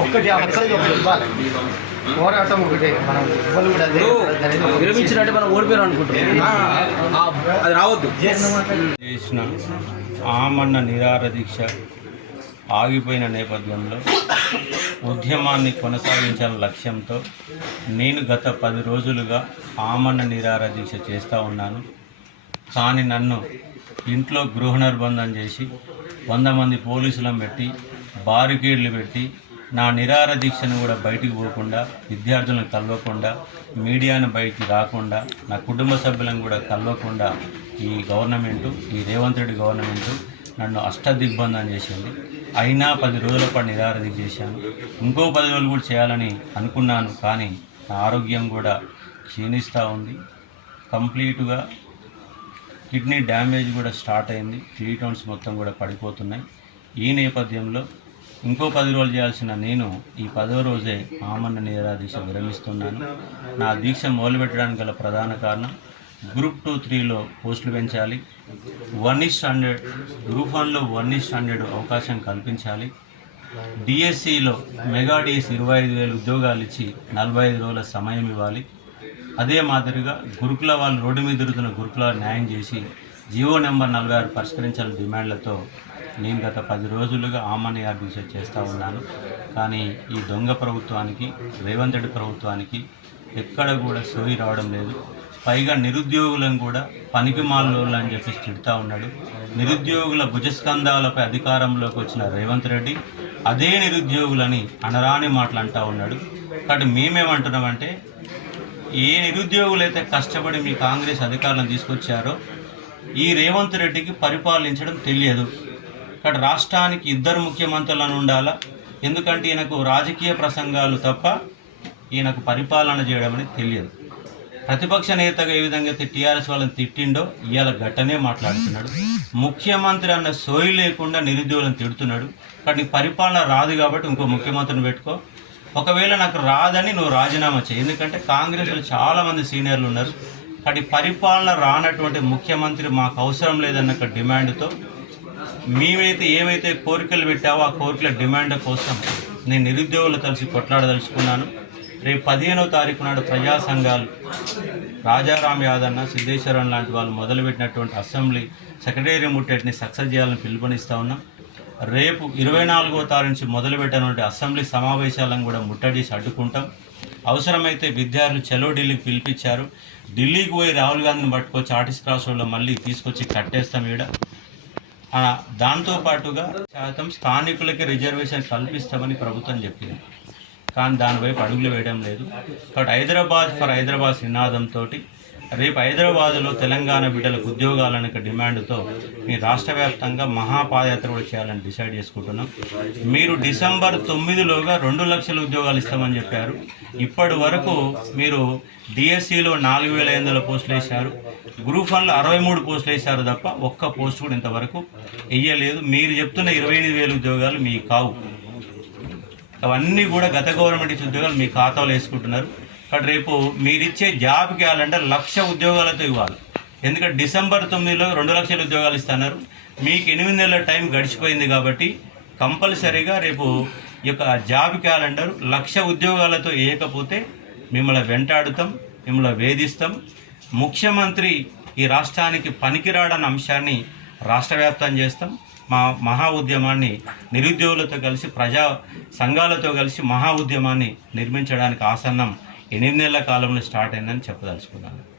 ఒక్కటి పోరాటం ఒకటి. మనం ఇవ్వాలి కూడా. విరమించినట్టే మనం ఓడిపోయారు అనుకుంటున్నాం ఆ, అది రావద్దు. చేసిన ఆమన్న నిరార దీక్ష ఆగిపోయిన నేపథ్యంలో ఉద్యమాన్ని కొనసాగించాలనే లక్ష్యంతో నేను గత పది రోజులుగా ఆమన్న నిరార దీక్ష చేస్తూ ఉన్నాను. కానీ నన్ను ఇంట్లో గృహ నిర్బంధం చేసి వంద మంది పోలీసులను పెట్టి బారికేడ్లు పెట్టి నా నిరార దీక్షను కూడా బయటికి పోకుండా విద్యార్థులను కలవకుండా మీడియాను బయటికి రాకుండా నా కుటుంబ సభ్యులను కూడా కలవకుండా ఈ గవర్నమెంటు ఈ రేవంత్ రెడ్డి గవర్నమెంటు నన్ను అష్టదిగ్బంధం చేసింది. అయినా పది రోజుల పాటు నిరార చేశాను. ఇంకో పది రోజులు కూడా చేయాలని అనుకున్నాను కానీ నా ఆరోగ్యం కూడా క్షీణిస్తూ ఉంది. కంప్లీట్గా కిడ్నీ డ్యామేజ్ కూడా స్టార్ట్ అయింది. ట్రీట్మెంట్స్ మొత్తం కూడా పడిపోతున్నాయి. ఈ నేపథ్యంలో ఇంకో పది రోజులు చేయాల్సిన నేను ఈ పదో రోజే మామన్న నిరాదీక్ష విరమిస్తున్నాను. నా దీక్ష మొదలుపెట్టడానికి గల ప్రధాన కారణం గ్రూప్ టూ త్రీలో పోస్టులు పెంచాలి. వన్ ఇస్ హండ్రెడ్ గ్రూప్ వన్లో వన్ ఇస్ హండ్రెడ్ అవకాశం కల్పించాలి. డిఎస్సిలో మెగా డిఎస్ ఇరవై ఐదు వేలు ఉద్యోగాలు ఇచ్చి నలభై ఐదు రోజుల సమయం ఇవ్వాలి. అదే మాదిరిగా గురుకుల వాళ్ళు రోడ్డు మీద తిరుగుతున్న గురుకుల న్యాయం చేసి జియో నెంబర్ నలభై ఆరు పరిష్కరించాలని డిమాండ్లతో నేను గత పది రోజులుగా ఆమని దీక్ష చేస్తూ ఉన్నాను. కానీ ఈ దొంగ ప్రభుత్వానికి రేవంత్ రెడ్డి ప్రభుత్వానికి ఎక్కడ కూడా సోయి రావడం లేదు. పైగా నిరుద్యోగులను కూడా పనికి మాలోళ్ళు అని చెప్పి తిడుతూ ఉన్నాడు. నిరుద్యోగుల భుజస్కంధాలపై అధికారంలోకి వచ్చిన రేవంత్ రెడ్డి అదే నిరుద్యోగులని అనరాని మాటలు అంటూ ఉన్నాడు. కాబట్టి మేమేమంటున్నామంటే ఏ నిరుద్యోగులైతే కష్టపడి మీ కాంగ్రెస్ అధికారులను తీసుకొచ్చారో ఈ రేవంత్ రెడ్డికి పరిపాలించడం తెలియదు. ఇక్కడ రాష్ట్రానికి ఇద్దరు ముఖ్యమంత్రులను ఉండాలా? ఎందుకంటే ఈయనకు రాజకీయ ప్రసంగాలు తప్ప ఈయనకు పరిపాలన చేయడం అనేది తెలియదు. ప్రతిపక్ష నేతగా ఏ విధంగా అయితే టీఆర్ఎస్ వాళ్ళని తిట్టిండో ఇవాళ గట్టనే మాట్లాడుతున్నాడు. ముఖ్యమంత్రి అన్న సోయి లేకుండా నిరుద్యోగులను తిడుతున్నాడు. కానీ నీకు పరిపాలన రాదు కాబట్టి ఇంకో ముఖ్యమంత్రిని పెట్టుకో. ఒకవేళ నాకు రాదని నువ్వు రాజీనామా చేయి. ఎందుకంటే కాంగ్రెస్లో చాలామంది సీనియర్లు ఉన్నారు. కానీ పరిపాలన రానటువంటి ముఖ్యమంత్రి మాకు అవసరం లేదన్న డిమాండ్తో మేమైతే ఏమైతే కోరికలు పెట్టావో ఆ కోరికల డిమాండ్ కోసం నేను నిరుద్యోగులు కలిసి కొట్లాడదలుచుకున్నాను. రేపు పదిహేనవ తారీఖు నాడు ప్రజా సంఘాలు రాజారాం యాదన్న సిద్ధేశ్వరం లాంటి వాళ్ళు మొదలుపెట్టినటువంటి అసెంబ్లీ సెక్రటరీ ముట్టేటిని సక్సెస్ చేయాలని పిలుపునిస్తూ ఉన్నాం. రేపు ఇరవై నాలుగో తారీఖు నుంచి మొదలుపెట్టినటువంటి అసెంబ్లీ సమావేశాలను కూడా ముట్టడిసి అడ్డుకుంటాం. అవసరమైతే విద్యార్థులు చలో ఢిల్లీకి పిలిపించారు. ఢిల్లీకి పోయి రాహుల్ గాంధీని పట్టుకొచ్చి ఆర్టిస్ట్ క్రాస్ రోడ్లో మళ్ళీ తీసుకొచ్చి కట్టేస్తాం ఈడ. దాంతో పాటుగా శాతం స్థానికులకి రిజర్వేషన్ కల్పిస్తామని ప్రభుత్వం చెప్పింది. కానీ దానివైపు అడుగులు వేయడం లేదు. కాబట్టి హైదరాబాద్ ఫర్ హైదరాబాద్ నినాదంతో రేపు హైదరాబాద్లో తెలంగాణ బిడ్డలకు ఉద్యోగాలనే డిమాండ్తో మీ రాష్ట్ర వ్యాప్తంగా మహాపాదయాత్ర కూడా చేయాలని డిసైడ్ చేసుకుంటున్నాం. మీరు డిసెంబర్ తొమ్మిదిలోగా రెండు లక్షల ఉద్యోగాలు ఇస్తామని చెప్పారు. ఇప్పటి వరకు మీరు డిఎస్సిలో నాలుగు వేల ఐదు వందల పోస్టులు వేశారు. గ్రూప్ వన్లో అరవై మూడు పోస్టులు వేశారు తప్ప ఒక్క పోస్ట్ కూడా ఇంతవరకు వేయలేదు. మీరు చెప్తున్న ఇరవై ఎనిమిది వేల ఉద్యోగాలు మీ కావు. అవన్నీ కూడా గత గవర్నమెంట్ ఉద్యోగాలు మీ ఖాతాలో వేసుకుంటున్నారు. కాబట్టి రేపు మీరిచ్చే జాబ్ క్యాలెండర్ లక్ష ఉద్యోగాలతో ఇవ్వాలి. ఎందుకంటే డిసెంబర్ తొమ్మిదిలో రెండు లక్షల ఉద్యోగాలు ఇస్తున్నారు. మీకు ఎనిమిది నెలల టైం గడిచిపోయింది కాబట్టి కంపల్సరీగా రేపు ఈ యొక్క జాబ్ క్యాలెండర్ లక్ష ఉద్యోగాలతో వేయకపోతే మిమ్మల్ని వెంటాడుతాం మిమ్మల్ని వేధిస్తాం. ముఖ్యమంత్రి ఈ రాష్ట్రానికి పనికిరాడన్న అంశాన్ని రాష్ట్ర వ్యాప్తం చేస్తాం. మా మహా ఉద్యమాన్ని నిరుద్యోగులతో కలిసి ప్రజా సంఘాలతో కలిసి మహా ఉద్యమాన్ని నిర్మించడానికి ఆసన్నం ఎనిమిది నెలల కాలంలో స్టార్ట్ అయిందని చెప్పదలుచుకున్నాను.